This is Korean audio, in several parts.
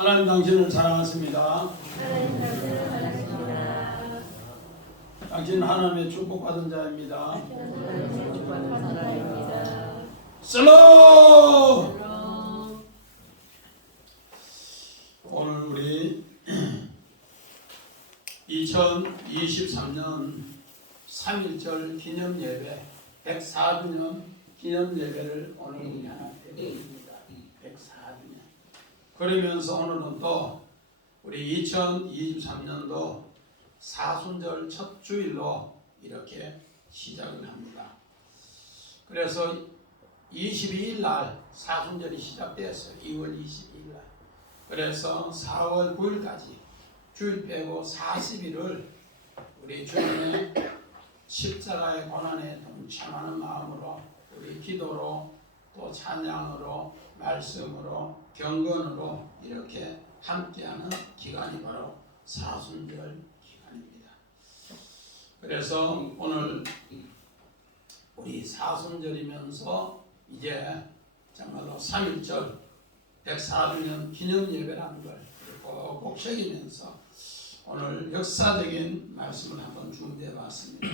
하나님 당신을 사랑하십니다. 하나님 당신을 사랑하십니다. 당신은 하나님의 축복받은 자입니다. 하나님 축복받은 사람입니다. 슬로! 오늘 우리 2023년 3.1절 기념예배 104주년 기념예배를 오늘 우리 하나님께 드립니다. 104주년. 그러면서 오늘은 또 우리 2023년도 사순절 첫 주일로 이렇게 시작을 합니다. 그래서 22일 날 사순절이 시작됐어요. 2월 22일 날. 그래서 4월 9일까지 주일 빼고 40일을 우리 주님의 십자가의 고난에 동참하는 마음으로 우리 기도로 또 찬양으로 말씀으로 경건으로 이렇게 함께하는 기간이 바로 사순절 기간입니다. 그래서 오늘 우리 사순절이면서 이제 정말로 3.1절 104주년 기념예배라는 걸 꼭꼭 새기면서 오늘 역사적인 말씀을 한번 준비해 봤습니다.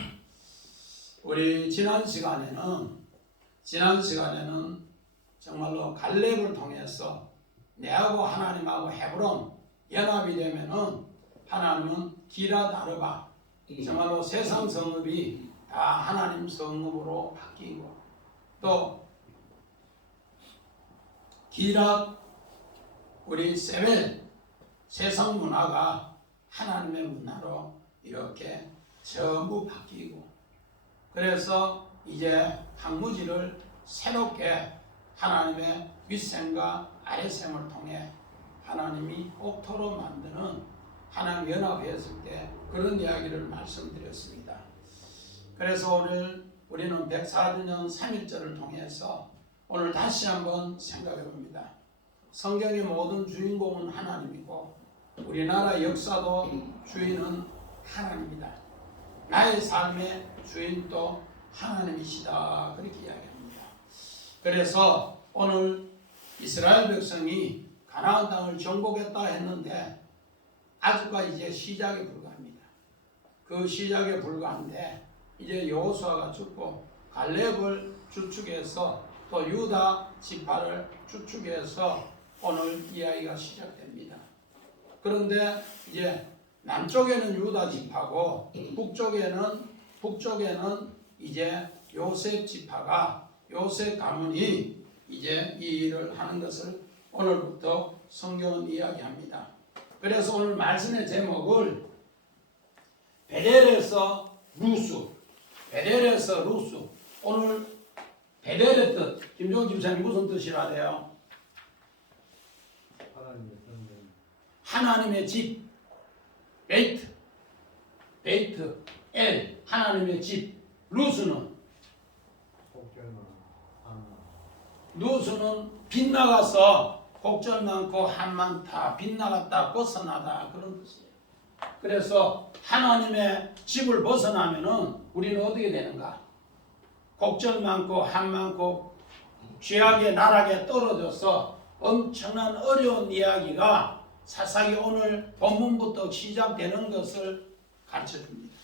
우리 지난 시간에는 정말로 갈렙을 통해서 내하고 하나님하고 헤브론 연합이 되면은 하나님은 기랏 아르바 정말로 세상 성읍이 다 하나님 성읍으로 바뀌고 또 기랏 우리 세벨 세상 문화가 하나님의 문화로 이렇게 전부 바뀌고 그래서 이제 황무지를 새롭게 하나님의 윗셈과 아랫셈을 통해 하나님이 옥토로 만드는 하나님 연합했을 때 그런 이야기를 말씀드렸습니다. 그래서 오늘 우리는 104주년 3.1절을 통해서 오늘 다시 한번 생각해 봅니다. 성경의 모든 주인공은 하나님이고 우리나라 역사도 주인은 하나님이다. 나의 삶의 주인도 하나님이시다. 그렇게 이야기합니다. 그래서 오늘 이스라엘 백성이 가나안 땅을 정복했다 했는데 아직과 이제 시작에 불과합니다. 그 시작에 불과한데 이제 여호수아가 죽고 갈렙을 주축해서 또 유다 지파를 주축해서 오늘 이야기가 시작됩니다. 그런데 이제 남쪽에는 유다 지파고 북쪽에는 이제 요셉 지파가 요셉 가문이 이제 이 일을 하는 것을 오늘부터 성경은 이야기합니다. 그래서 오늘 말씀의 제목을 베델에서 루스 오늘 베델의 뜻 김종훈 집사님 무슨 뜻이라 돼요? 하나님의 집 베이트 엘 하나님의 집 루스는 빗나가서 곡절 많고 한 많다 빗나갔다 벗어나다 그런 뜻이에요. 그래서 하나님의 집을 벗어나면은 우리는 어떻게 되는가? 곡절 많고 한 많고 죄악의 나락에 떨어져서 엄청난 어려운 이야기가 사사기 오늘 본문부터 시작되는 것을 가르쳐줍니다.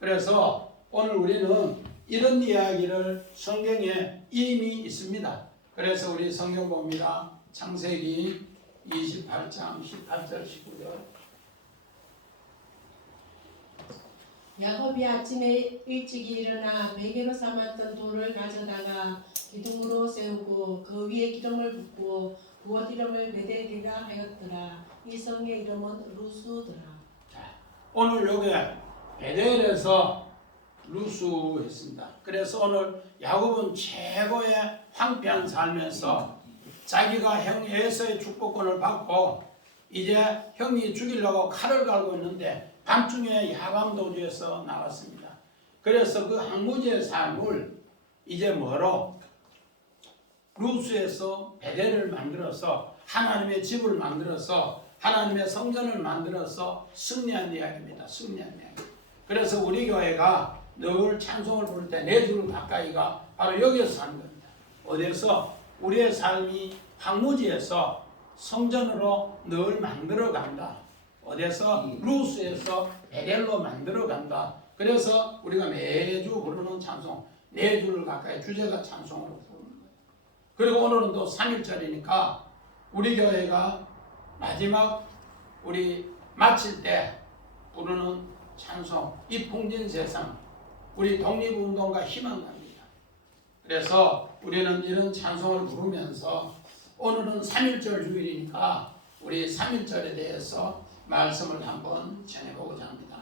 그래서 오늘 우리는 이런 이야기를 성경에 이미 있습니다. 그래서 우리 성경 봅니다. 창세기 28장 18절 19절 야곱이 아침에 일찍이 일어나 베개로 삼았던 돌을 가져다가 기둥으로 세우고 그 위에 기름을 붓고 무엇 이름을 베델이라 하였더라. 이 성의 이름은 루스더라. 오늘 여기 베델에서 루스 했습니다. 그래서 오늘 야곱은 최고의 황폐한 삶에서 자기가 형 에서의 축복권을 받고 이제 형이 죽이려고 칼을 갈고 있는데 밤중에 야광도주에서 나왔습니다. 그래서 그 황무지의 삶을 이제 뭐로 루스에서 베델을 만들어서 하나님의 집을 만들어서 하나님의 성전을 만들어서 승리한 이야기입니다. 승리한 이야기. 그래서 우리 교회가 늘 찬송을 부를 때 내 주 가까이가 바로 여기에서 사는 겁니다. 어디에서? 우리의 삶이 황무지에서 성전으로 늘 만들어 간다. 어디서? 루스에서 베델로 만들어 간다. 그래서 우리가 매주 부르는 찬송, 4줄 가까이 주제가 찬송으로 부르는 거예요. 그리고 오늘은 또 3일절이니까 우리 교회가 마지막 우리 마칠 때 부르는 찬송, 이 풍진 세상, 우리 독립운동가 희망갑니다. 그래서 우리는 이런 찬송을 부르면서 오늘은 3.1절 주일이니까 우리 3.1절에 대해서 말씀을 한번 전해보고자 합니다.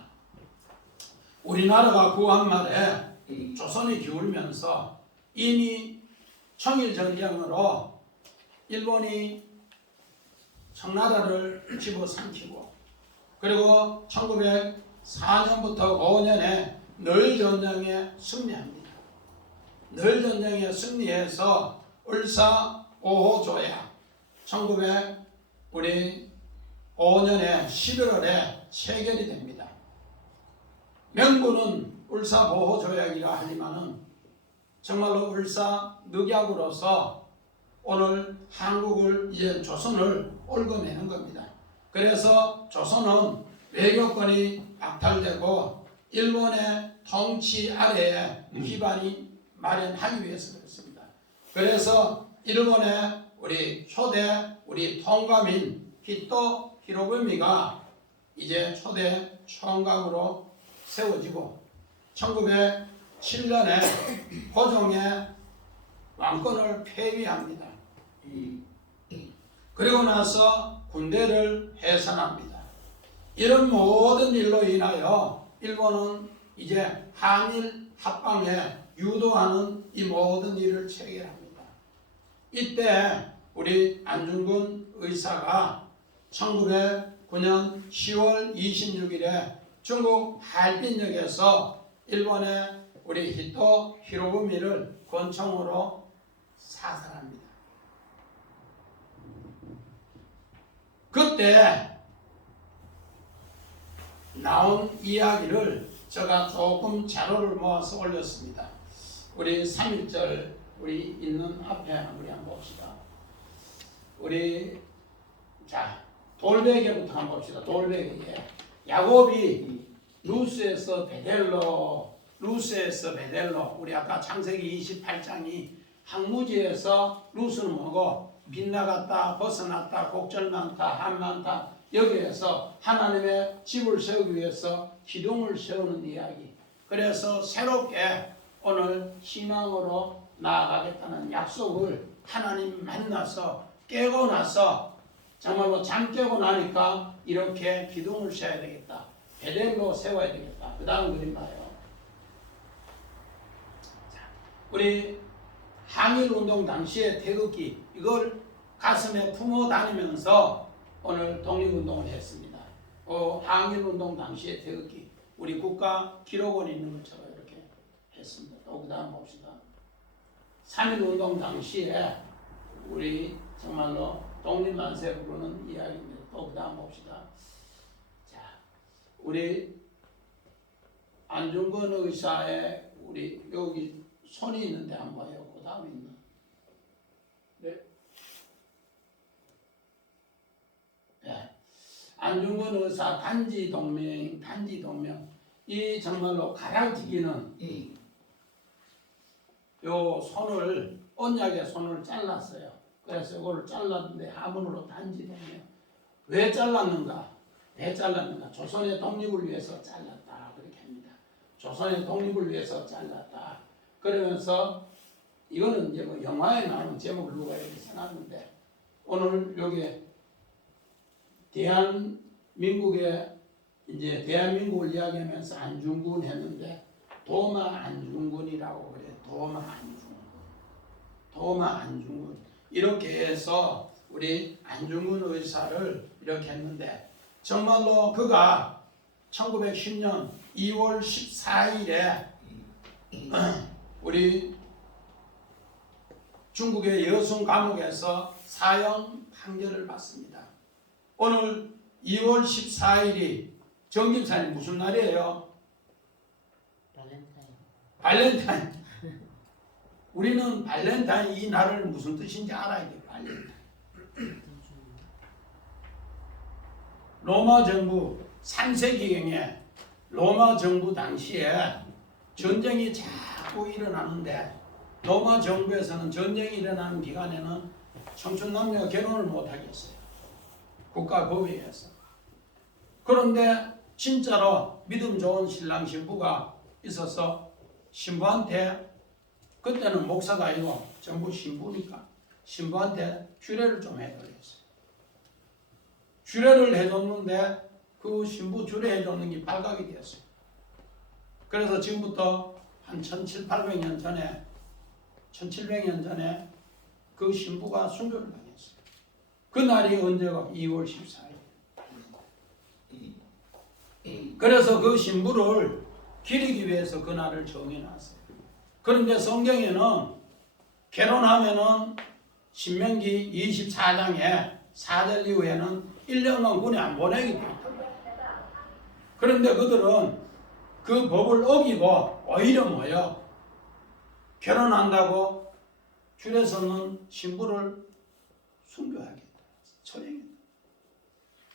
우리나라가 구한 말에 조선이 기울면서 이미 청일전쟁으로 일본이 청나라를 집어삼키고 그리고 1904년부터 5년에 널전쟁에 승리합니다. 널전쟁에 승리해서 을사 5호 조약 1905년에 11월에 체결이 됩니다. 명분은 을사보호 조약이라 하지만은 정말로 을사늑약으로서 오늘 한국을 이제 조선을 얽어내는 겁니다. 그래서 조선은 외교권이 박탈되고 일본의 통치 아래에 기반이 마련하기 위해서 그렇습니다. 그래서 일본의 우리 초대 우리 통감인 히토 히로부미가 이제 초대 총각으로 세워지고 1907년에 고종의 왕권을 폐위합니다. 그리고 나서 군대를 해산합니다. 이런 모든 일로 인하여 일본은 이제 한일 합방에 유도하는 이 모든 일을 체결합니다. 이때 우리 안중근 의사가 1909년 10월 26일에 중국 할빈역에서 일본의 우리 히토 히로부미를 권총으로 사살합니다. 그때 나온 이야기를 제가 조금 자료를 모아서 올렸습니다. 우리 3.1절 우리 있는 앞에 우리 한번 봅시다. 우리 자 돌베개부터 한번 봅시다. 돌베개. 야곱이 루스에서 베델로 우리 아까 창세기 28장이 항무지에서 루스는 뭐고 빗나갔다 벗어났다 곡절 많다 한 많다 여기에서 하나님의 집을 세우기 위해서 기둥을 세우는 이야기. 그래서 새롭게 오늘 희망으로 나아가겠다는 약속을 하나님 만나서 깨고 나서 정말로 잠 깨고 나니까 이렇게 기둥을 세워야 되겠다. 베델로 세워야 되겠다. 그 다음 그림 봐요. 우리 항일운동 당시에 태극기 이걸 가슴에 품어 다니면서 오늘 독립운동을 했습니다. 항일운동 당시에 태극기 우리 국가 기록원에 있는 것처럼 이렇게 했습니다. 또 그 다음 봅시다. 3.1운동 당시에 우리 정말로 독립만세 부르는 이야기입니다. 또 그 다음 봅시다. 자, 우리 안중근 의사의 우리 여기 손이 있는데 한번 봐요. 그 다음에 있는. 네. 네. 안중근 의사 단지 동명. 이 정말로 가랑지기는 요 손을 언약의 손을 잘랐어요. 그래서 이걸 잘랐는데 하문으로 단지 동명. 왜 잘랐는가? 조선의 독립을 위해서 잘랐다. 그렇게 합니다. 조선의 독립을 위해서 잘랐다. 그러면서 이거는 이제 뭐 영화에 나오는 제목을 누가 이렇게 써놨는데 오늘 여기 대한민국의 이제 대한민국을 이야기하면서 안중근 했는데 도마 안중근이라고 그래. 도마 안중근 이렇게 해서 우리 안중근 의사를 이렇게 했는데 정말로 그가 1910년 2월 14일에 우리 중국의 여순 감옥에서 사형 판결을 받습니다. 오늘 2월 14일이 정김사님 무슨 날이에요? 발렌타인. 우리는 발렌타인 이 날을 무슨 뜻인지 알아야 돼요. 발렌타인. 로마 정부 3세기경에 로마 정부 당시에 전쟁이 자꾸 일어나는데 로마 정부에서는 전쟁이 일어나는 기간에는 청춘 남녀가 결혼을 못하게 했어요. 국가 법에 의해서. 그런데 진짜로 믿음 좋은 신랑 신부가 있어서 신부한테, 그때는 목사가 아니고 전부 신부니까 신부한테 주례를 좀 해드렸어요. 주례를 해줬는데 그 신부 주례해줬는 게 발각이 되었어요. 그래서 지금부터 한 1700년 전에 그 신부가 순교를 당했어요. 그 날이 언제가? 2월 14일. 그래서 그 신부를 기리기 위해서 그 날을 정해놨어요. 그런데 성경에는 결혼하면은 신명기 24장에 4절 이후에는 1년간 군에 안 보내게 돼 있더라고요. 그런데 그들은 그 법을 어기고 오히려 뭐요? 결혼한다고 줄에 서는 신부를 순교하게 처형했다.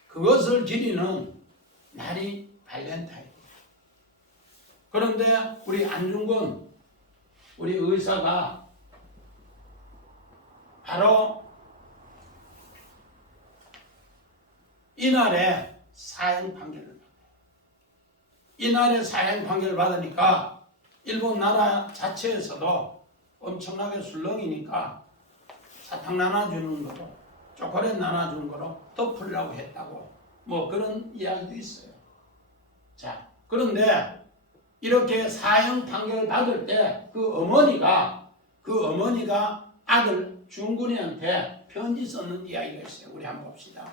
그것을 기리는 날이 발렌타인이에요. 그런데 우리 안중근 우리 의사가 바로 이날에 사형 판결을 받아요. 이날에 사형 판결을 받으니까 일본 나라 자체에서도 엄청나게 술렁이니까 사탕 나눠주는 거로, 초콜릿 나눠주는 거로 덮으려고 했다고 뭐 그런 이야기도 있어요. 자, 그런데 이렇게 사형 판결을 받을 때 그 어머니가 아들 중근이한테 편지 썼는 이야기가 있어요. 우리 한번 봅시다.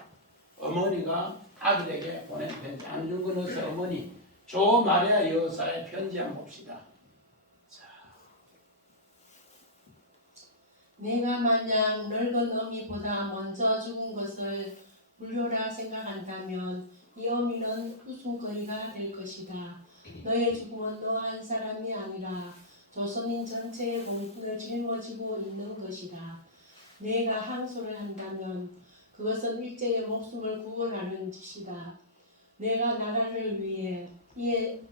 어머니가 아들에게 보낸 편지, 안중근 의사 어머니 조 마리아 여사의 편지 한번 봅시다. 내가 만약 늙은 어미보다 먼저 죽은 것을 불효라 생각한다면 이 어미는 웃음거리가 될 것이다. 너의 죽음은 너 한 사람이 아니라 조선인 전체의 공분을 짊어지고 있는 것이다. 내가 항소를 한다면 그것은 일제의 목숨을 구원하는 짓이다. 내가 나라를 위해 이에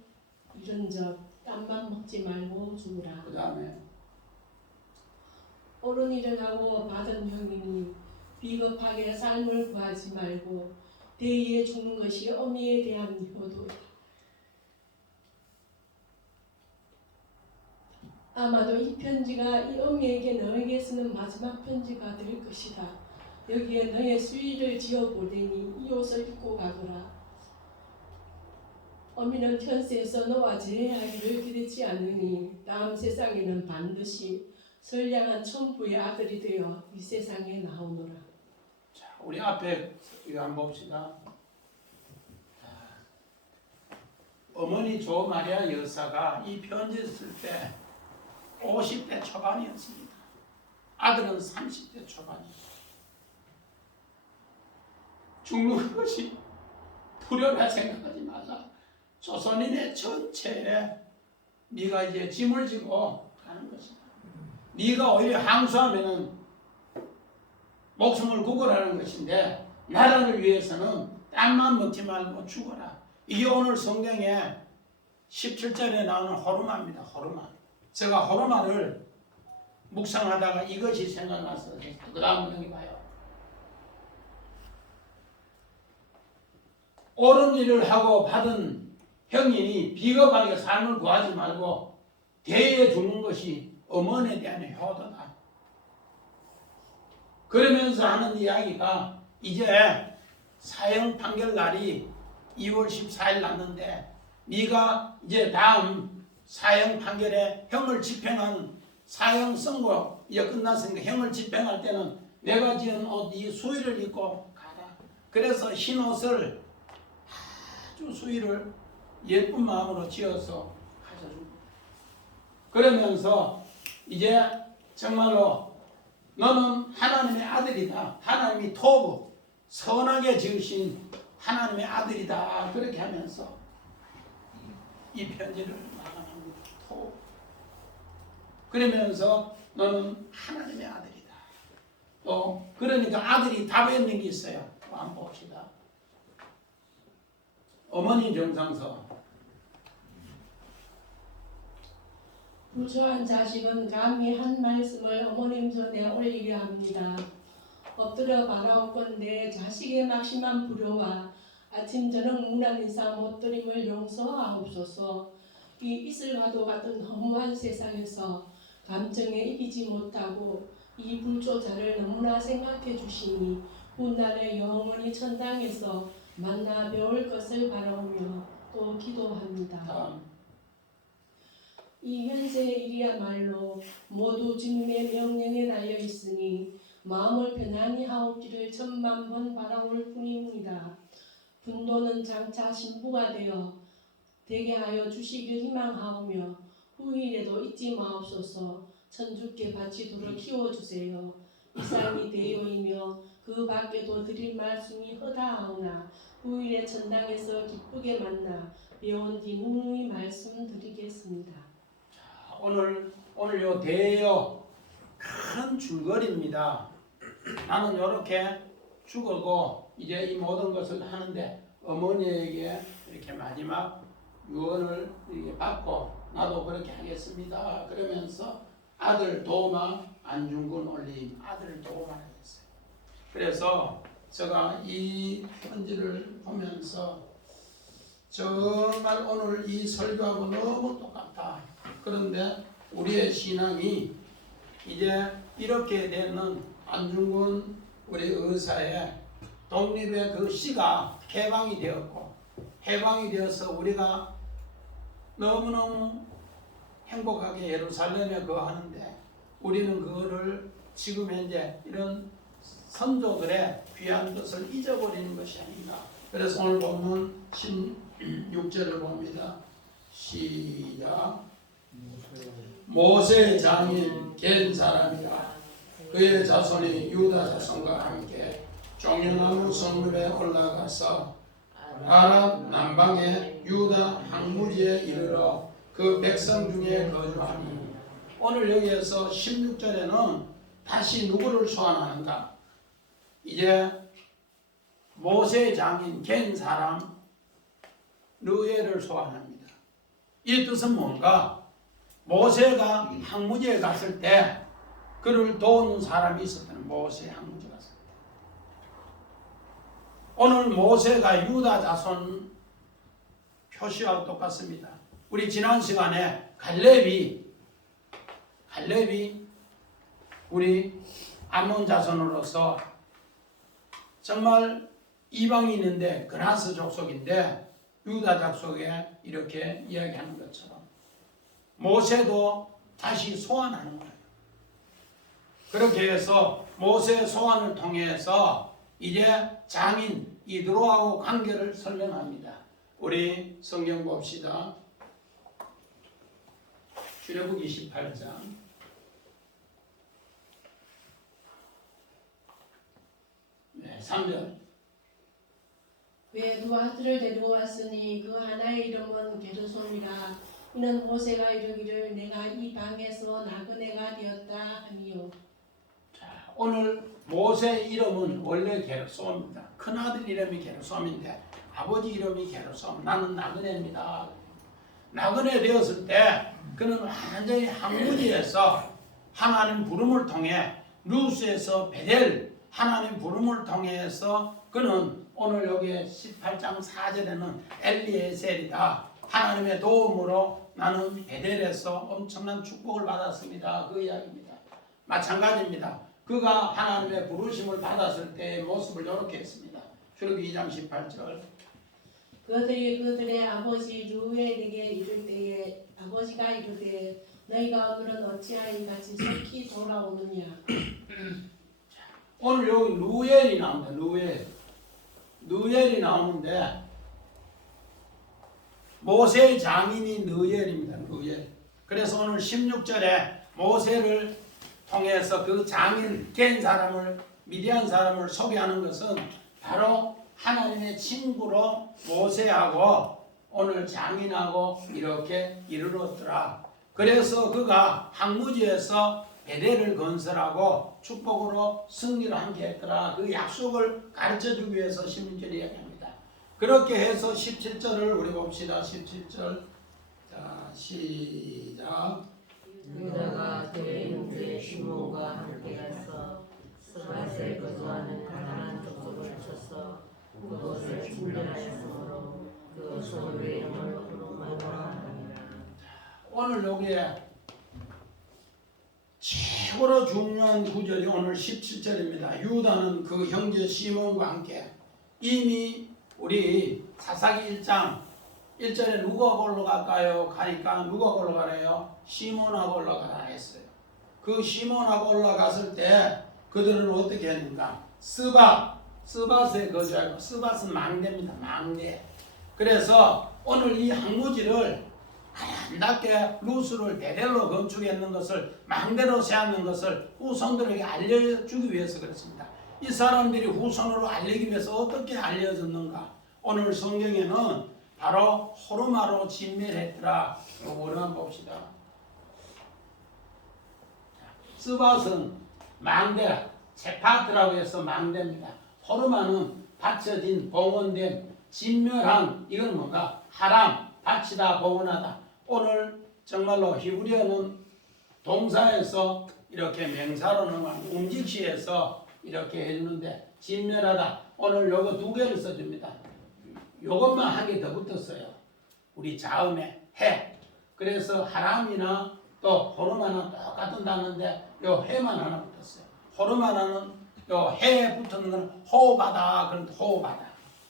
이른 적 땀만 먹지 말고 죽으라. 그 다음에 옳은 일을 하고 받은 형이니 비겁하게 삶을 구하지 말고 대의에 죽는 것이 어미에 대한 효도다. 아마도 이 편지가 이 어미에게 너에게 쓰는 마지막 편지가 될 것이다. 여기에 너의 수의를 지어보되니 이 옷을 입고 가거라. 어미는 현세에서 너와 재회하기를 기대치 않으니 다음 세상에는 반드시 선량한 천부의 아들이 되어 이 세상에 나오노라. 자, 우리 앞에 이거 한번 봅시다. 어머니 조 마리아 여사가 이 편지를 쓸 때 50대 초반이었습니다. 아들은 30대 초반이었어요. 죽는 것이 두려워 생각하지 말라. 조선인의 전체에 네가 이제 짐을 지고 가는 것이다. 네가 오히려 항소하면은 목숨을 구걸하는 것인데 나라를 위해서는 땀만 먹지 말고 죽어라. 이게 오늘 성경에 17절에 나오는 호르마입니다. 호르마. 제가 호르마를 묵상하다가 이것이 생각나서 그 다음 여기 봐요. 옳은 일을 하고 받은 형이 비겁하게 삶을 구하지 말고 대에 두는 것이 어머니에 대한 효도다. 그러면서 하는 이야기가 이제 사형 판결 날이 2월 14일 났는데 네가 이제 다음 사형 판결에 형을 집행한 사형 선고 이제 끝났으니까 형을 집행할 때는 내가 지은 옷 이 수의를 입고 가라. 그래서 흰 옷을 아주 수의를 예쁜 마음으로 지어서 가져준 거예요. 그러면서 이제 정말로 너는 하나님의 아들이다. 하나님이 토부 선하게 지으신 하나님의 아들이다. 그렇게 하면서 이 편지를 나가는 토부. 그러면서 너는 하나님의 아들이다. 또 그러니까 아들이 답했는 게 있어요. 한번 봅시다. 어머니 정상서. 부조한 자식은 감히 한 말씀을 어머님 전에 올리려 합니다. 엎드려 바라옵건대 자식의 막심한 불효와 아침 저녁 문안 인사 못드림을 용서하옵소서. 이 이슬과도 같은 허무한 세상에서 감정에 이기지 못하고 이 불조자를 너무나 생각해 주시니 훗날에 영원히 천당에서 만나 배울 것을 바라오며 또 기도합니다. 다음. 이 현세의 일이야말로 모두 주님의 명령에 달려 있으니 마음을 편안히 하옵기를 천만 번 바라올 뿐입니다. 분도는 장차 신부가 되어 되게 하여 주시길 희망하오며 후일에도 잊지 마옵소서. 천주께 바치도록 키워주세요. 이상이 되어이며 그 밖에도 드릴 말씀이 허다하오나 후일에 천당에서 기쁘게 만나 배운 뒤 누누이 말씀드리겠습니다. 오늘 요 대요 큰 줄거리입니다. 나는 이렇게 죽어고 이제 이 모든 것을 하는데 어머니에게 이렇게 마지막 유언을 이렇게 받고 나도 그렇게 하겠습니다. 그러면서 아들 도마 안중근 올림 아들 도마 하겠어요. 그래서 제가 이 편지를 보면서 정말 오늘 이 설교하고 너무 똑같다. 그런데 우리의 신앙이 이제 이렇게 되는 안중근 우리 의사의 독립의 그 시가 해방이 되었고 해방이 되어서 우리가 너무너무 행복하게 예루살렘에 거하는데 우리는 그거를 지금 현재 이런 선조들의 귀한 것을 잊어버리는 것이 아닌가. 그래서 오늘 본문 16절을 봅니다. 시작. 모세의 장인 겐 사람이라 그의 자손이 유다 자손과 함께 종려나무 성읍에 올라가서 아랍 남방의 유다 항무지에 이르러 그 백성 중에 거주하니. 오늘 여기에서 16절에는 다시 누구를 소환하는가? 이제 모세의 장인 겐 사람 르에를 소환합니다. 이 뜻은 뭔가? 모세가 항무지에 갔을 때 그를 도우는 사람이 있었다는 모세 항무지에 갔을 때. 오늘 모세가 유다 자손 표시하고 똑같습니다. 우리 지난 시간에 갈렙이 우리 암몬 자손으로서 정말 이방인인데 그나스 족속인데 유다 족속에 이렇게 이야기하는 것처럼 모세도 다시 소환하는 거예요. 그렇게 해서 모세의 소환을 통해서 이제 장인 이드로하고 관계를 설명합니다. 우리 성경 봅시다. 출애굽기 28장 3절. 왜 두 아들을 데리고 왔으니 그 하나의 이름은 게르솜이라. 이는 모세가 이르기를 내가 이 방에서 나그네가 되었다 하니요. 자, 오늘 모세의 이름은 원래 게르솜입니다. 큰아들 이름이 게르솜인데 아버지 이름이 게르솜. 나는 나그네입니다. 나그네 되었을 때 그는 완전히 항무지에서 하나님 부름을 통해 루스에서 베델 하나님 부름을 통해서 그는 오늘 여기 18장 4절에는 엘리에셀이다. 하나님의 도움으로 나는 베델에서 엄청난 축복을 받았습니다. 그 이야기입니다. 마찬가지입니다. 그가 하나님의 부르심을 받았을 때의 모습을 이렇게 했습니다. 출애굽기 2장 18절. 그들이 그들의 아버지 루엘에게 이를 때에 아버지가 이르되 너희가 오늘은 어찌하여 같이 속히 돌아오느냐. 오늘 여기 루엘이 나옵니다. 루엘이 나오는데 모세의 장인이 느엘입니다. 느엘. 그래서 오늘 16절에 모세를 통해서 그 장인 겐 사람을 미디안 사람을 소개하는 것은 바로 하나님의 친구로 모세하고 오늘 장인하고 이렇게 이르렀더라. 그래서 그가 항무지에서 베델을 건설하고 축복으로 승리를 함께 했더라. 그 약속을 가르쳐주기 위해서 16절에 이야기합니다. 그렇게 해서 17절을 우리 봅시다. 17절. 자, 시작. 유다가 그의 형제 시몬과 함께 가서 스밧에 거주하는 가나안 족속을 쳐서 그곳을 침략하였으므로 그 소유의 이름을 호르마라 하니라. 오늘 여기에 최고로 중요한 구절이 오늘 17절입니다. 유다는 그 형제 시몬과 함께 이미 우리 사사기 1장 1절에 누가 올라갈까요? 가니까 누가 올라가래요? 시몬하고 올라가라 했어요. 그 시몬하고 올라갔을 때 그들은 어떻게 했는가? 스밧에 거주하고, 스밧은 망대입니다. 망대. 그래서 오늘 이 항무지를 아름답게 루스를 베델로 건축했는 것을, 망대로 세웠는 것을 후손들에게 알려주기 위해서 그렇습니다. 이 사람들이 후손으로 알리기 위해서 어떻게 알려졌는가? 오늘 성경에는 바로 호르마로 진멸했더라. 우리만 봅시다. 스밧은 망대, 세파트라고 해서 망대입니다. 호르마는 받쳐진, 봉헌된, 진멸한, 이건 뭔가? 하람, 바치다, 봉헌하다. 오늘 정말로 히브리어는 동사에서 이렇게 명사로는 움직시해서 이렇게 해주는데, 진멸하다. 오늘 요거 두 개를 써줍니다. 요것만 한 개 더 붙었어요. 우리 자음에 해. 그래서 하람이나 또 호르마나 똑같은 단어인데 요 해만 하나 붙었어요. 호르마나는 요 해에 붙는 거는 호흡하다. 그런 호흡하다.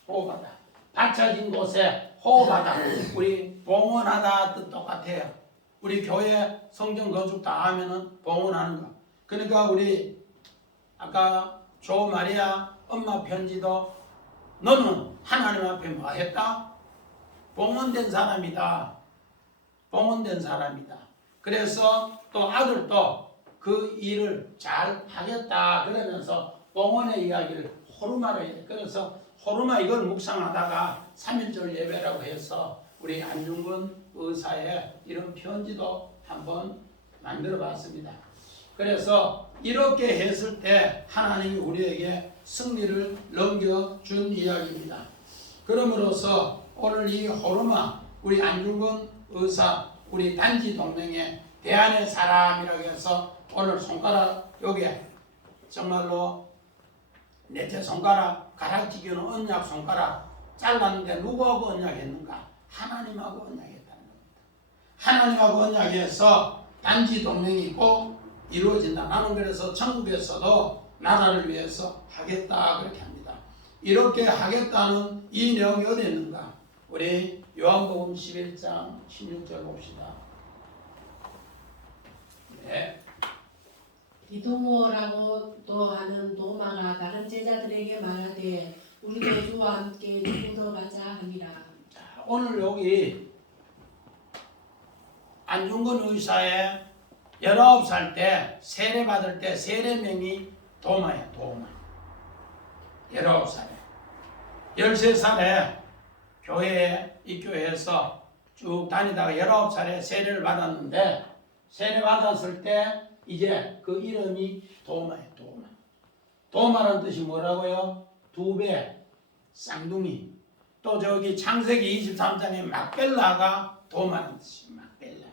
호흡하다. 받쳐진 곳에 호흡하다. 우리 봉헌하다 뜻 똑같아요. 우리 교회 성전 건축 다 하면은 봉헌하는 거. 그러니까 우리 아까 조 마리아 엄마 편지도 너는 하나님 앞에 뭐 했다? 봉헌된 사람이다. 봉헌된 사람이다. 그래서 또 아들도 그 일을 잘 하겠다 그러면서 봉헌의 이야기를 호르마로 해요. 그래서 호르마 이걸 묵상하다가 3.1절 예배라고 해서 우리 안중근 의사의 이런 편지도 한번 만들어 봤습니다. 그래서 이렇게 했을 때 하나님이 우리에게 승리를 넘겨준 이야기입니다. 그러므로서 오늘 이 호르마, 우리 안중근 의사, 우리 단지 동맹의 대안의 사람이라고 해서 오늘 손가락 요게 정말로 넷째 손가락 가락지기는 언약 손가락 잘랐는데 누구하고 언약했는가? 하나님하고 언약했다는 겁니다. 하나님하고 언약해서 단지 동맹이 꼭 이루어진다. 나는 그래서 천국에서도 나라를 위해서 하겠다 그렇게 합니다. 이렇게 하겠다는 이 내용이 어디 있는가? 우리 요한복음 11장 16절 봅시다. 네. 디도모라고 또 하는 도마가 다른 제자들에게 말하되 우리도 주와 함께 죽으러 가자 하니라. 자, 오늘 여기 안중근 의사의 19살 때 세례 받을 때 세례명이 도마야. 도마. 19살에 13살에 교회에 입교해서 쭉 다니다가 19살에 세례를 받았는데 세례 받았을 때 이제 그 이름이 도마예요. 도마. 도마라는 뜻이 뭐라고요? 두 배, 쌍둥이. 또 저기 창세기 23장에 막벨라가 도마라는 뜻이에요. 막벨라.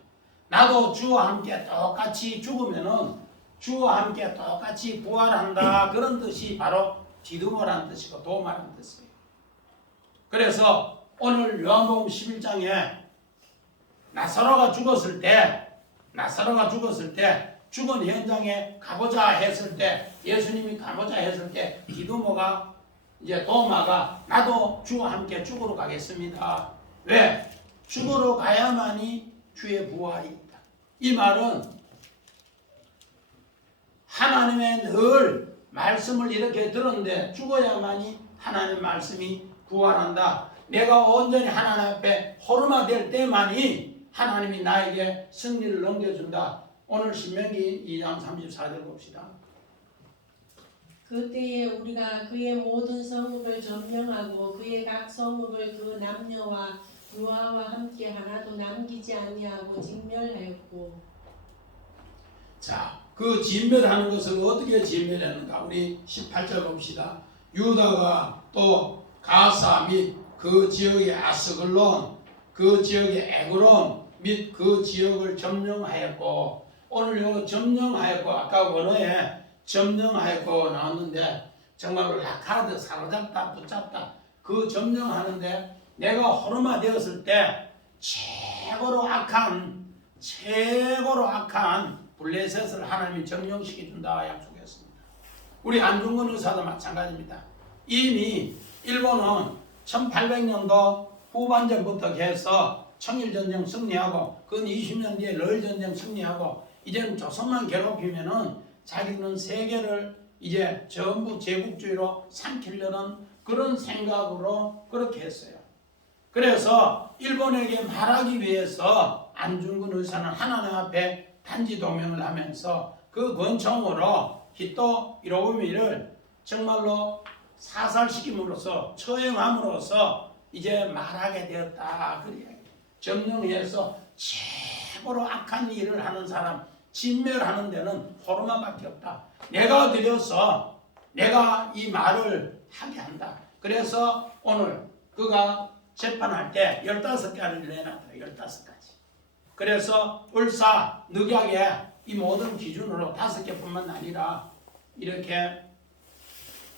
나도 주와 함께 똑같이 죽으면은 주와 함께 똑같이 부활한다. 그런 뜻이 바로 디두모라는 뜻이고 도마라는 뜻이에요. 그래서 오늘 요한복음 11장에 나사로가 죽었을 때 죽은 현장에 가보자 했을 때 예수님이 가보자 했을 때 디두모가 이제 도마가 나도 주와 함께 죽으러 가겠습니다. 왜? 죽으러 가야만이 주의 부활이 있다. 이 말은 하나님의 늘 말씀을 이렇게 들었는데 죽어야만이 하나님의 말씀이 부활한다. 내가 온전히 하나님 앞에 호르마 될 때만이 하나님이 나에게 승리를 넘겨준다. 오늘 신명기 2장 34절 봅시다. 그때에 우리가 그의 모든 성읍을 점령하고 그의 각 성읍을 그 남녀와 유아와 함께 하나도 남기지 아니하고 진멸하였고. 자, 그 진멸하는 것을 어떻게 진멸했는가? 우리 18절 봅시다. 유다가 또 가사 및 그 지역의 아스글론, 그 지역의 에그론 및 그 지역을 점령하였고, 오늘 요 점령하였고, 아까 원어에 점령하였고 나왔는데 정말로 라카드, 사로잡다, 붙잡다, 그 점령하는데 내가 호르마 되었을 때 최고로 악한 블레셋을 하나님이 점령시켜준다 약속했습니다. 우리 안중근 의사도 마찬가지입니다. 이미 일본은 1800년도 후반전부터 해서 청일전쟁 승리하고 근 20년 뒤에 러일전쟁 승리하고 이제는 조선만 괴롭히면은 자기는 세계를 이제 전부 제국주의로 삼키려는 그런 생각으로 그렇게 했어요. 그래서 일본에게 말하기 위해서 안중근 의사는 하나님 앞에 단지 동맹을 하면서 그 권총으로 히토 히로부미를 정말로 사살시킴으로써 처형함으로써 이제 말하게 되었다. 그래요. 점령해서 최고로 악한 일을 하는 사람, 진멸하는 데는 호르마밖에 없다. 내가 들여서 내가 이 말을 하게 한다. 그래서 오늘 그가 재판할 때 15가지를 내놨다. 15가지. 그래서 을사, 늑약의 이 모든 기준으로 5개뿐만 아니라 이렇게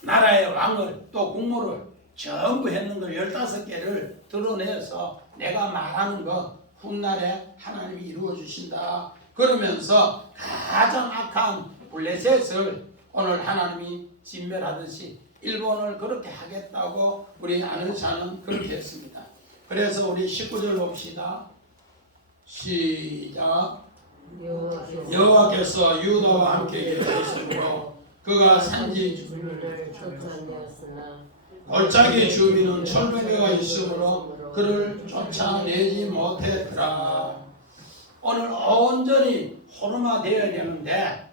나라의 왕을 또 국모를 전부 했는 걸 15개를 드러내서 내가 말하는 거 훗날에 하나님이 이루어 주신다. 그러면서 가장 악한 블레셋을 오늘 하나님이 진멸하듯이 일본을 그렇게 하겠다고 우리 아는사는 그렇게 했습니다. 그래서 우리 19절 봅시다. 시작. 여호와께서 유다와 함께 계셨으므로 그가 산지 주민을 쫓아내었으나 골짜기 주민은 철벽에가 있으므로 그를 쫓아내지 못했더라. 오늘 온전히 호르마 되어야 되는데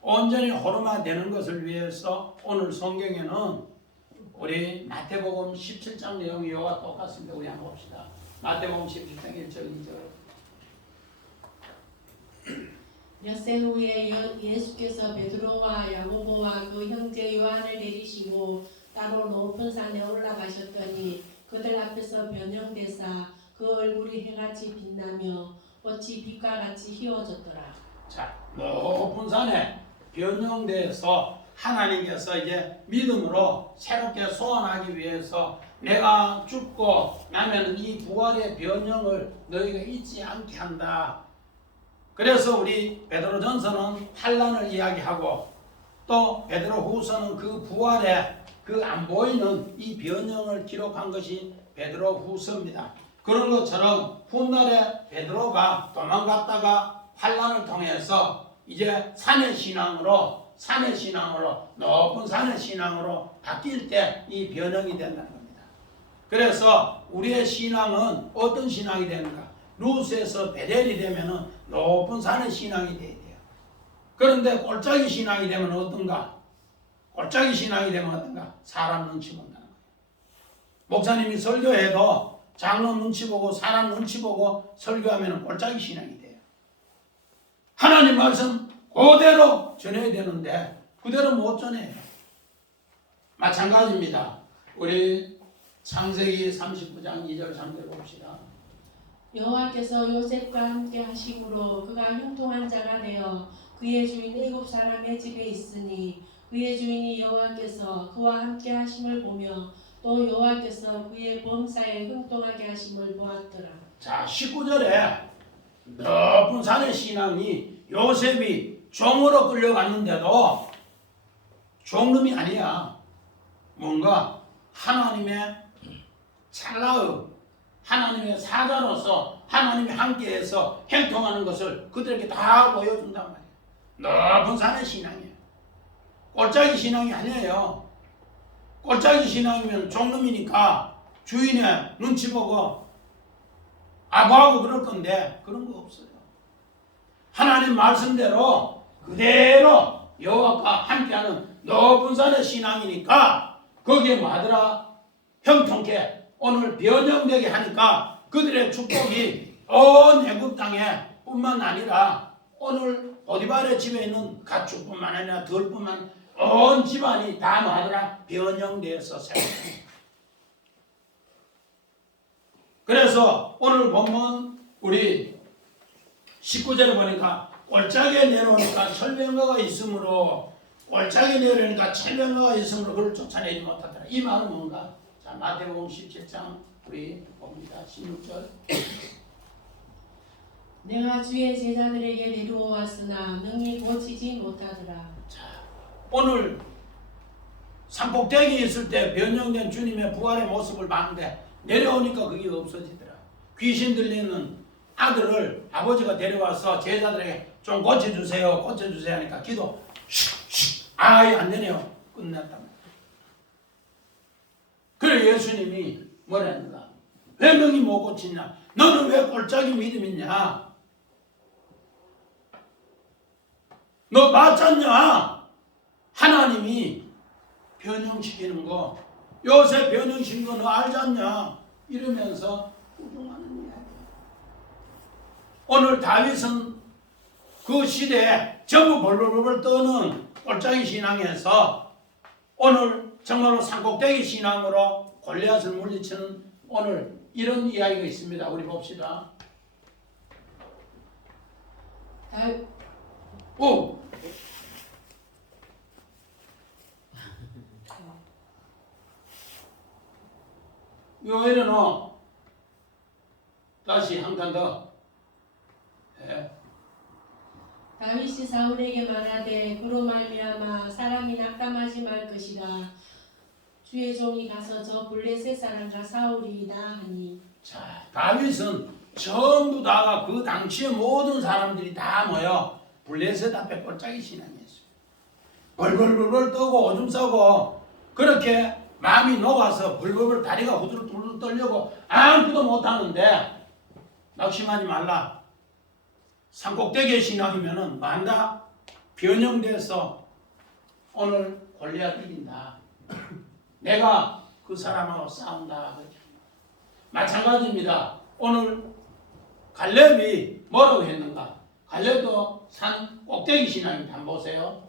온전히 호르마 되는 것을 위해서 오늘 성경에는 우리 마태복음 17장 내용이 이와 똑같습니다. 우리 한번 봅시다. 마태복음 17장 1절 2절. 엿새 후에 예수께서 베드로와 야고보와 그 형제 요한을 내리시고 따로 높은 산에 올라가셨더니 그들 앞에서 변형되사 그 얼굴이 해같이 빛나며 어찌 빛과 같이 휘어졌더라. 자, 높은 산에 변형돼서 하나님께서 이제 믿음으로 새롭게 소원하기 위해서 내가 죽고 나면 이 부활의 변형을 너희가 잊지 않게 한다. 그래서 우리 베드로전서는 환난을 이야기하고 또 베드로후서는 그 부활의 그 안 보이는 이 변형을 기록한 것이 베드로후서입니다. 그런 것처럼 훗날에 베드로가 도망갔다가 환난을 통해서 이제 산의 신앙으로 높은 산의 신앙으로 바뀔 때 이 변형이 된다는 겁니다. 그래서 우리의 신앙은 어떤 신앙이 되는가? 루스에서 베델이 되면은 높은 산의 신앙이 돼야 돼요. 그런데 골짜기 신앙이 되면 어떤가? 골짜기 신앙이 되면 어떤가? 사람 눈치 본다는 거예요. 목사님이 설교해도 장로 눈치 보고 사람 눈치 보고 설교하면 골짜기 신앙이 돼요. 하나님 말씀 그대로 전해야 되는데 그대로 못 전해요. 마찬가지입니다. 우리 창세기 39장 2절 3절 봅시다. 여호와께서 요셉과 함께 하심으로 그가 형통한 자가 되어 그의 주인 애굽 사람의 집에 있으니 그의 주인이 여호와께서 그와 함께 하심을 보며 또 여호와께서 그의 범사에 형통하게 하심을 보았더라. 자, 19절에 높은 산의 신앙이 요셉이 종으로 끌려갔는데도 종놈이 아니야. 뭔가 하나님의 찰나의 하나님의 사자로서 하나님이 함께해서 행동하는 것을 그들에게 다 보여준단 말이에요. 높은 산의 신앙이에요. 골짜기 신앙이 아니에요. 골짜기 신앙이면 종놈이니까 주인의 눈치 보고 아부하고 그럴 건데 그런 거 없어요. 하나님 말씀대로 그대로 여호와와 함께하는 높은 산의 신앙이니까 거기에 뭐 하더라? 형통케 오늘 변형되게 하니까 그들의 축복이 온 애굽 땅에 뿐만 아니라 오늘 보디발의 집에 있는 가축뿐만 아니라 들뿐만 온 집안이 다 뭐하더라? 변형되어서 새롭게 그래서 오늘 보면 우리 19절에 보니까 골짜기에 내려오니까 철병거가 있으므로 골짜기에 내려오니까 철병거가 있으므로 그를 쫓아내지 못하더라. 이 말은 뭔가? 자, 마태복음 17장 우리 봅니다. 16절. 내가 주의 제자들에게 데리고 왔으나 능히 고치지 못하더라. 자, 오늘 산꼭대기에 있을 때 변형된 주님의 부활의 모습을 봤는데 내려오니까 그게 없어지더라. 귀신 들리는 아들을 아버지가 데려와서 제자들에게 좀 고쳐주세요 하니까 기도 아예 안 되네요. 끝났단 말이야. 그래 예수님이 뭐랬는가? 왜 너희 못 고치냐? 너는 왜 골짜기 믿음 있냐? 너 맞잖냐? 하나님이 변형시키는 거, 요새 변형시킨 거 너 알잖냐? 이러면서 후중하는 이야기. 오늘 다윗은 그 시대에 전부 벌벌벌 떠는 골짜기 신앙에서 오늘 정말로 산꼭대기 신앙으로 골리앗을 물리치는 오늘 이런 이야기가 있습니다. 우리 봅시다. 오! 요 이래노 다시 한 칸 더. 예. 다윗이 사울에게 말하되 그로 말미암아 사람이 낙담하지 말 것이라. 주의 종이 가서 저 블레셋 사람과 사울이다 하니. 자, 다윗은 전부 다가 그 당시의 모든 사람들이 다 모여 블레셋 앞에 골짜기 신앙이었어요. 벌벌벌벌 떠고 오줌 싸고 그렇게 마음이 녹아서 벌벌벌 다리가 후들후들 떨려고 아무것도 못하는데 낙심하지 말라. 산꼭대기의 신앙이면은 만다 변형돼서 오늘 골리앗 이긴다. 내가 그 사람하고 싸운다. 마찬가지입니다. 오늘 갈렙이 뭐라고 했는가? 갈렙도 산 꼭대기 신앙입니다. 한번 보세요.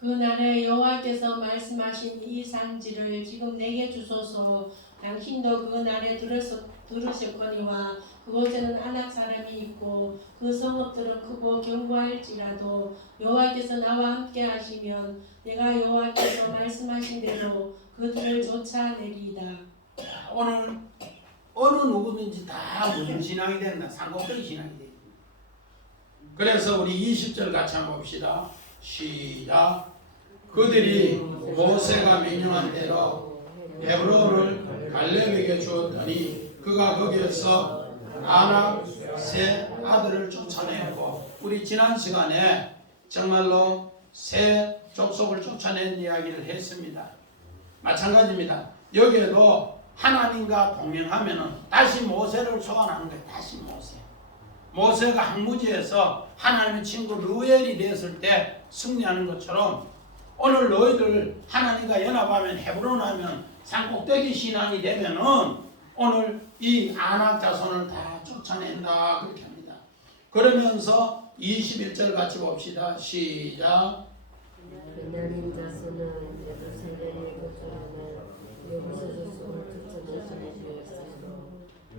그날에 여호와께서 말씀하신 이 산지를 지금 내게 주소서. 당신도 그 날에 들으셨거니와 그곳에는 아낙 사람이 있고 그 성읍들은 크고 견고할지라도 여호와께서 나와 함께 하시면 내가 여호와께서 말씀하신 대로 그들을 쫓아내리이다. 오늘 어느 누구든지 다 무슨 신앙이 된다. 산꼭대기 신앙이 된다. 그래서 우리 20절 같이 한번 봅시다. 시작. 그들이 모세가 명령한 대로 헤브론을 갈렙에게 주었더니 그가 거기에서 아낙 세 아들을 쫓아내고, 우리 지난 시간에 정말로 세 족속을 쫓아낸 이야기를 했습니다. 마찬가지입니다. 여기에도 하나님과 동행하면은 다시 모세를 소환하는 거예요. 다시 모세. 모세가 항무지에서 하나님의 친구 르우엘이 되었을 때 승리하는 것처럼 오늘 너희들 하나님과 연합하면 헤브론 하면 산꼭대기 신앙이 되면은 오늘 이 아낙 자손을 다 쫓아낸다 그렇게 합니다. 그러면서 21절 같이 봅시다. 시작. 베냐민 자손은 예루살렘에 거주하는 여호수 족속을 쫓아내시는 주였으므로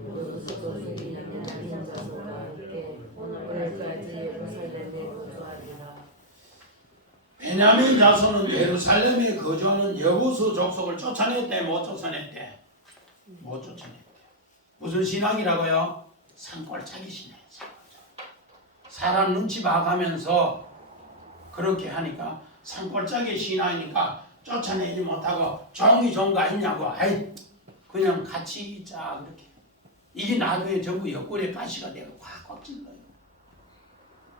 여호수 족속이 베냐민 자손과 함께 오늘까지 예루살렘에 거주하리라. 베냐민 자손은 예루살렘에 거주하는 여호수 족속을 쫓아냈대, 못 쫓아냈대? 못 쫓아냈대. 무슨 신앙이라고요? 산골짜기 신앙. 사람 눈치 봐가면서 그렇게 하니까 산골짜기 신앙이니까 쫓아내지 못하고 종이 종가 있냐고, 아이 그냥 같이 있자 그렇게. 이게 나중에 전부 옆구리에 가시가 되고 꽉 찔러요.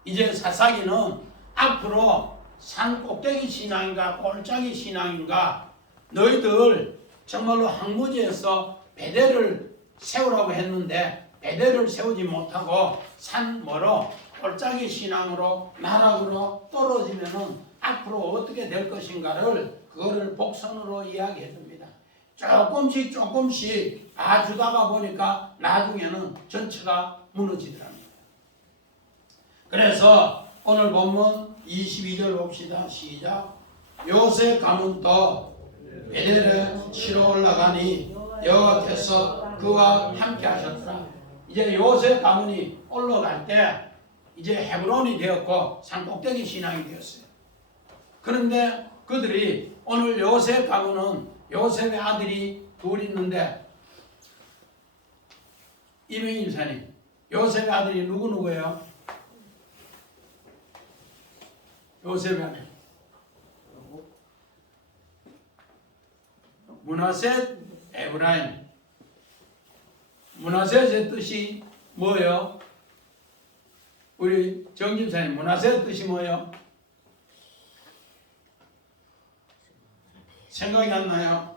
이제 사사기는 앞으로 산꼭대기 신앙인가 골짜기 신앙인가, 너희들 정말로 항무지에서 베델을 세우라고 했는데 베델을 세우지 못하고 산 뭐로 골짜기 신앙으로 나락으로 떨어지면은 앞으로 어떻게 될 것인가를 그거를 복선으로 이야기해 줍니다. 조금씩 봐주다가 보니까 나중에는 전체가 무너지더랍니다. 그래서 오늘 본문 22절 봅시다. 시작. 요셉 가문 또 베델에 치러 올라가니 여호와께서 그와 함께 하셨더라. 이제 요셉 가문이 올라갈 때 이제 헤브론이 되었고 산꼭대기 신앙이 되었어요. 그런데 그들이 오늘 요셉 가문은 요셉의 아들이 둘 있는데 이명희 집사님, 요셉의 아들이 누구예요? 요셉의 아들 므낫셋, 에브라임. 므낫셋의 뜻이 뭐예요? 우리 정 집사님, 므낫셋의 뜻이 뭐예요? 생각이 안 나요?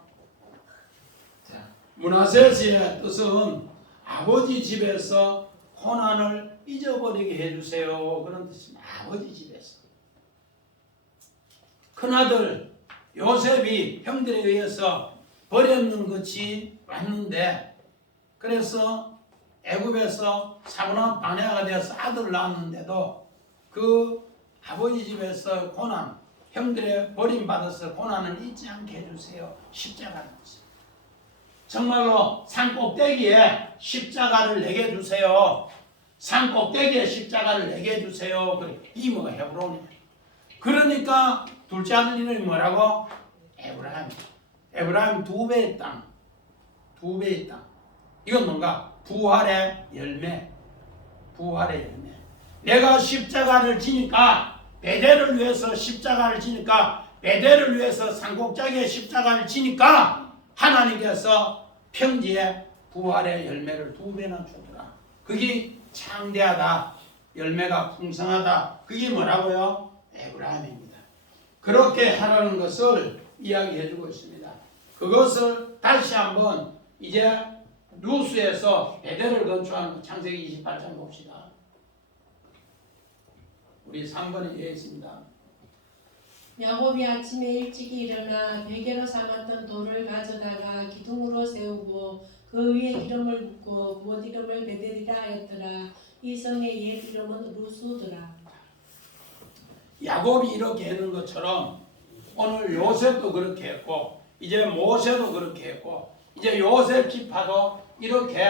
므낫셋의 뜻은 아버지 집에서 고난을 잊어버리게 해주세요. 그런 뜻입니다. 아버지 집에서. 큰아들 요셉이 형들에 의해서 버렸는 것이 왔는데, 그래서 애굽에서 사문화 반야가 되어서 아들을 낳았는데도 그 아버지 집에서 고난, 형들의 버림받아서 고난을 잊지 않게 해주세요. 십자가를 정말로 산꼭대기에 십자가를 내게 해주세요. 산꼭대기에 십자가를 내게 해주세요. 이 뭐 헤브론이에요. 그러니까 둘째 아들 이름이 뭐라고? 에브라임. 에브라임 두 배의 땅. 두 배의 땅. 이건 뭔가? 부활의 열매. 부활의 열매. 내가 십자가를 지니까, 베델을 위해서 십자가를 지니까, 베델을 위해서 산꼭대기에 십자가를 지니까 하나님께서 평지에 부활의 열매를 두 배나 주더라. 그게 창대하다. 열매가 풍성하다. 그게 뭐라고요? 에브라임입니다. 그렇게 하라는 것을 이야기해 주고 있습니다. 그것을 다시 한번 이제 루스에서 베델을 건축한 창세기 28장 봅시다. 우리 3번에 이해 있습니다. 야곱이 아침에 일찍이 일어나 베개로 삼았던 돌을 가져다가 기둥으로 세우고 그 위에 기름을 붓고 그 이름을 베델이라 하였더라. 이 성의 옛 이름은 루스더라. 야곱이 이렇게 했는 것처럼 오늘 요셉도 그렇게 했고, 이제 모세도 그렇게 했고, 이제 요셉 지파도 이렇게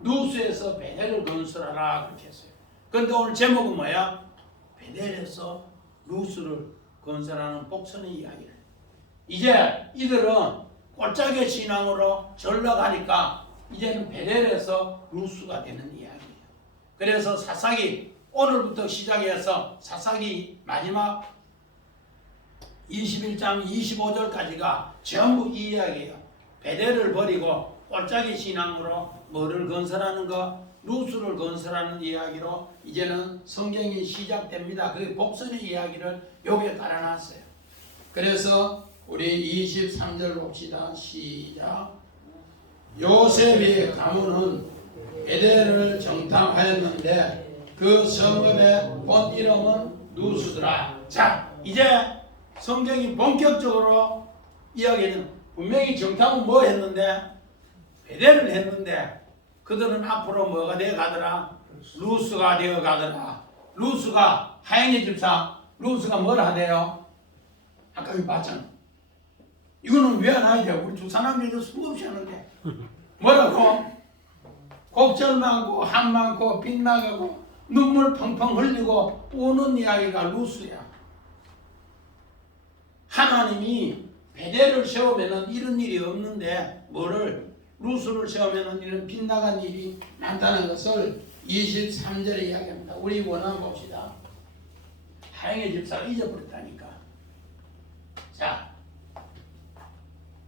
루스에서 베델을 건설하라 그렇게 했어요. 그런데 오늘 제목은 뭐야? 베델에서 루스를 건설하는 복선의 이야기를. 이제 이들은 꼴짝의 신앙으로 전락하니까 이제는 베델에서 루스가 되는 이야기예요. 그래서 사사기 오늘부터 시작해서 사사기 마지막 21장 25절까지가 전부 이 이야기예요. 베델을 버리고 꼴짝의 신앙으로 뭐를 건설하는 거? 루스를 건설하는 이야기로 이제는 성경이 시작됩니다. 그 복선의 이야기를 여기에 깔아놨어요. 그래서 우리 23절 봅시다. 시작. 요셉의 가문은 베델을 정탐하였는데 그 성읍의 본 이름은 루스더라. 자, 이제 성경이 본격적으로 이야기는 분명히 정탐은 뭐 했는데 베델을 했는데 그들은 앞으로 뭐가 되어 가더라? 루스가 되어 가더라. 루스가 하영의 집사 루스가 뭘 하대요? 아까 여기 봤잖아. 이거는 왜 안 하냐? 우리 두 사람이 수없이 하는데 뭐라고? 곡절 많고 한 많고 빛 나가고 눈물 펑펑 흘리고 우는 이야기가 루스야. 하나님이 베델을 세우면은 이런 일이 없는데 뭐를 루스를 세우면은 이런 빗나간 일이 많다는 것을 23절에 이야기합니다. 우리 원한 봅시다. 하영의 집사가 잊어버렸다니까. 자,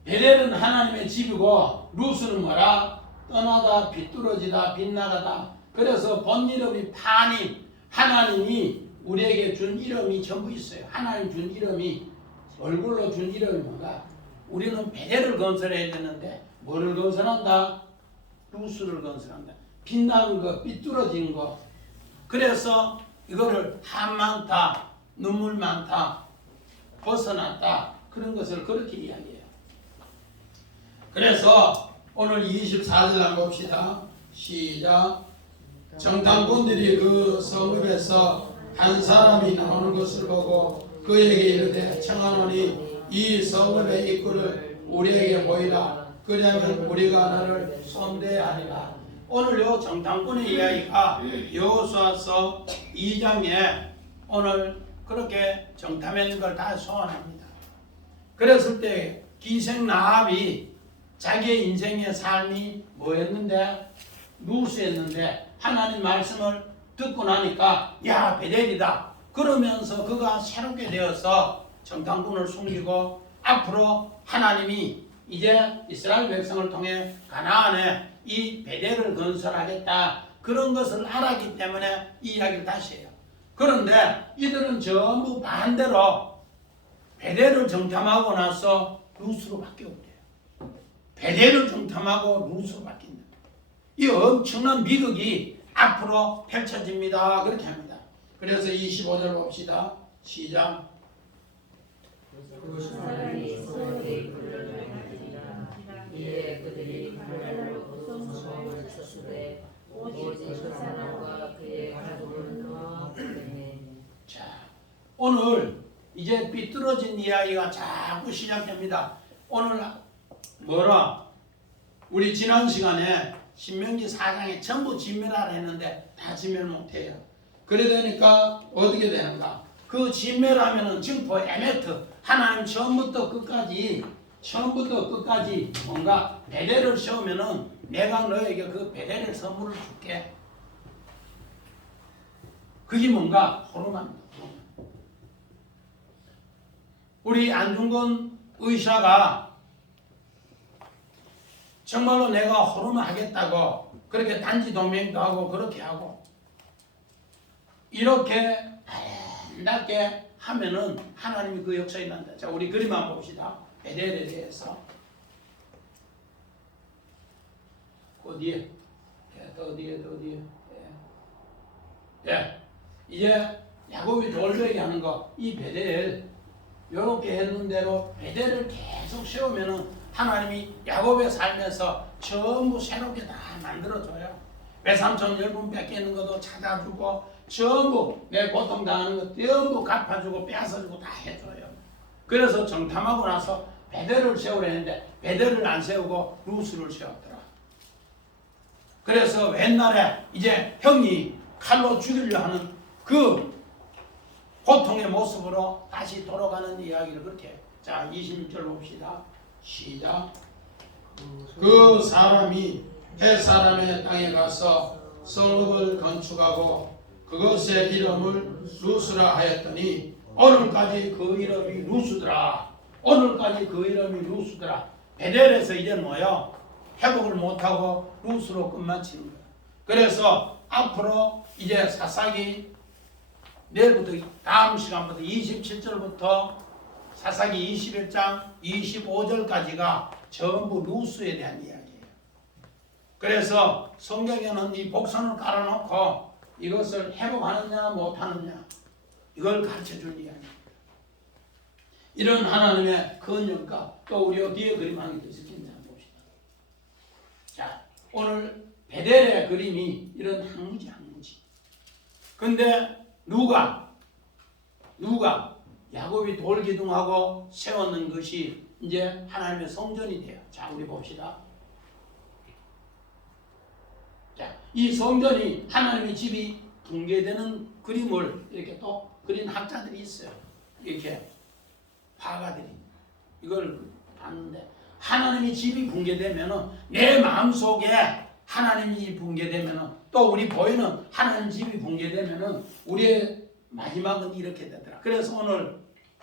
베델은 하나님의 집이고 루스는 뭐라? 떠나다 비뚤어지다 빗나가다. 그래서 본 이름이 파님. 하나님이 우리에게 준 이름이 전부 있어요. 하나님 준 이름이 얼굴로 준 이름이 뭔가? 우리는 베델을 건설해야 되는데 뭐를 건설한다? 루스를 건설한다. 빛나는 거, 삐뚤어진 거. 그래서 이거를 한 많다, 눈물 많다, 벗어났다. 그런 것을 그렇게 이야기해요. 그래서 오늘 24절 한번 봅시다. 시작. 정탐꾼들이 그 성읍에서 한 사람이 나오는 것을 보고 그에게 이르되 청하노니 이 성읍의 입구를 우리에게 보이라. 그러면 우리가 너를 손대하리라. 오늘 요 정탐꾼의 이야기가 여호수아서 2장에 오늘 그렇게 정탐하는 걸 다 소환합니다. 그랬을 때 기생 라합이 자기의 인생의 삶이 뭐였는데 누수였는데 하나님 말씀을 듣고 나니까 야 베델이다 그러면서 그가 새롭게 되어서 정탐꾼을 숨기고 앞으로 하나님이 이제 이스라엘 백성을 통해 가나안에 이 베델을 건설하겠다 그런 것을 알았기 때문에 이 이야기를 다시 해요. 그런데 이들은 전부 반대로 베델을 정탐하고 나서 루스로 바뀌고 그래요. 베델을 정탐하고 루스로 바뀐다. 이 엄청난 비극이 앞으로 펼쳐집니다. 그렇게 합니다. 그래서 25절 봅시다. 시작. 그 사람이 소돔의 굴을 가지라. 이에 그들이 하나님으로 소송을 쳤으되 오직 그 사람과 그의 가족은 노아하였네. 자, 오늘 이제 삐뚤어진 이야기가 자꾸 시작됩니다. 오늘 뭐라? 우리 지난 시간에 신명기 4장에 전부 진멸하라 했는데 다 진멸 못해요. 그래 되니까 어떻게 되는가? 그 진멸하면은 증포 에메트 하나님 처음부터 끝까지 뭔가 베델을 세우면은 내가 너에게 그 베델의 선물을 줄게. 그게 뭔가 호르몬. 우리 안중근 의사가 정말로 내가 호르몬 하겠다고 그렇게 단지 동맹도 하고 그렇게 하고 이렇게 아름답게 하면은 하나님이 그 역사에 난다. 자, 우리 그림 한번 봅시다. 베델에 대해서. 어디에? 더 뒤에. 예. 이제 야곱이 돌베개 하는 거, 이 베델, 요렇게 했는 대로 베델을 계속 세우면은 하나님이 야곱의 삶에서 전부 새롭게 다 만들어줘요. 외삼촌 열분 뺏기는 것도 찾아주고, 전부 내 고통 당하는 것 전부 갚아주고 뺏어주고 다 해줘요. 그래서 정탐하고 나서 베델을 세우려는데 베델을 안 세우고 루스를 세웠더라. 그래서 옛날에 이제 형이 칼로 죽이려 하는 그 고통의 모습으로 다시 돌아가는 이야기를 그렇게 해요. 자, 26절 봅시다. 시작. 그 사람이 그 사람의 땅에 가서 성읍을 건축하고 그것의 이름을 루스라 하였더니 오늘까지 그 이름이 루스더라. 오늘까지 그 이름이 루스더라. 베델에서 이제 뭐요? 회복을 못하고 루스로 끝마치는 거예요. 그래서 앞으로 이제 사사기 내일부터 다음 시간부터 27절부터 사사기 21장 25절까지가 전부 루스에 대한 이야기예요. 그래서 성경에는 이 복선을 깔아놓고 이것을 회복하느냐 못하느냐 이걸 가르쳐줄 이야기입니다. 이런 하나님의 근육과 또 우리 뒤에 그림 한 개 더 있을지 한번 봅시다. 자, 오늘 베델의 그림이 이런 항무지. 근데 누가 야곱이 돌기둥하고 세웠는 것이 이제 하나님의 성전이 돼요. 자, 우리 봅시다. 자, 이 성전이 하나님의 집이 붕괴되는 그림을 이렇게 또 그린 학자들이 있어요. 이렇게 화가들이 이걸 봤는데 하나님의 집이 붕괴되면은 내 마음속에 하나님이 붕괴되면은 또 우리 보이는 하나님 집이 붕괴되면은 우리의 마지막은 이렇게 되더라. 그래서 오늘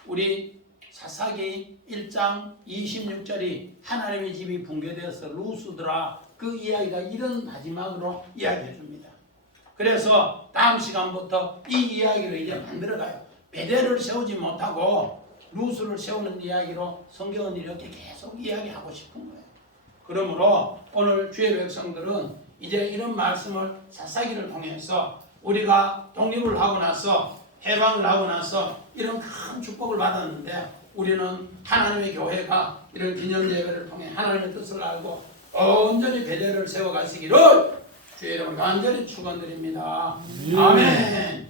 우리 사사기 1장 26절이 하나님의 집이 붕괴되어서 루스더라 그 이야기가 이런 마지막으로 이야기해 줍니다. 그래서 다음 시간부터 이 이야기를 이제 만들어가요. 베델을 세우지 못하고 루스를 세우는 이야기로 성경은 이렇게 계속 이야기하고 싶은 거예요. 그러므로 오늘 주의 백성들은 이제 이런 말씀을 사사기를 통해서 우리가 독립을 하고 나서 해방을 하고 나서 이런 큰 축복을 받았는데 우리는 하나님의 교회가 이런 기념 예배를 통해 하나님의 뜻을 알고 온전히 베델을 세워가시기를 주의 이름으로 간절히 축원드립니다. 아멘.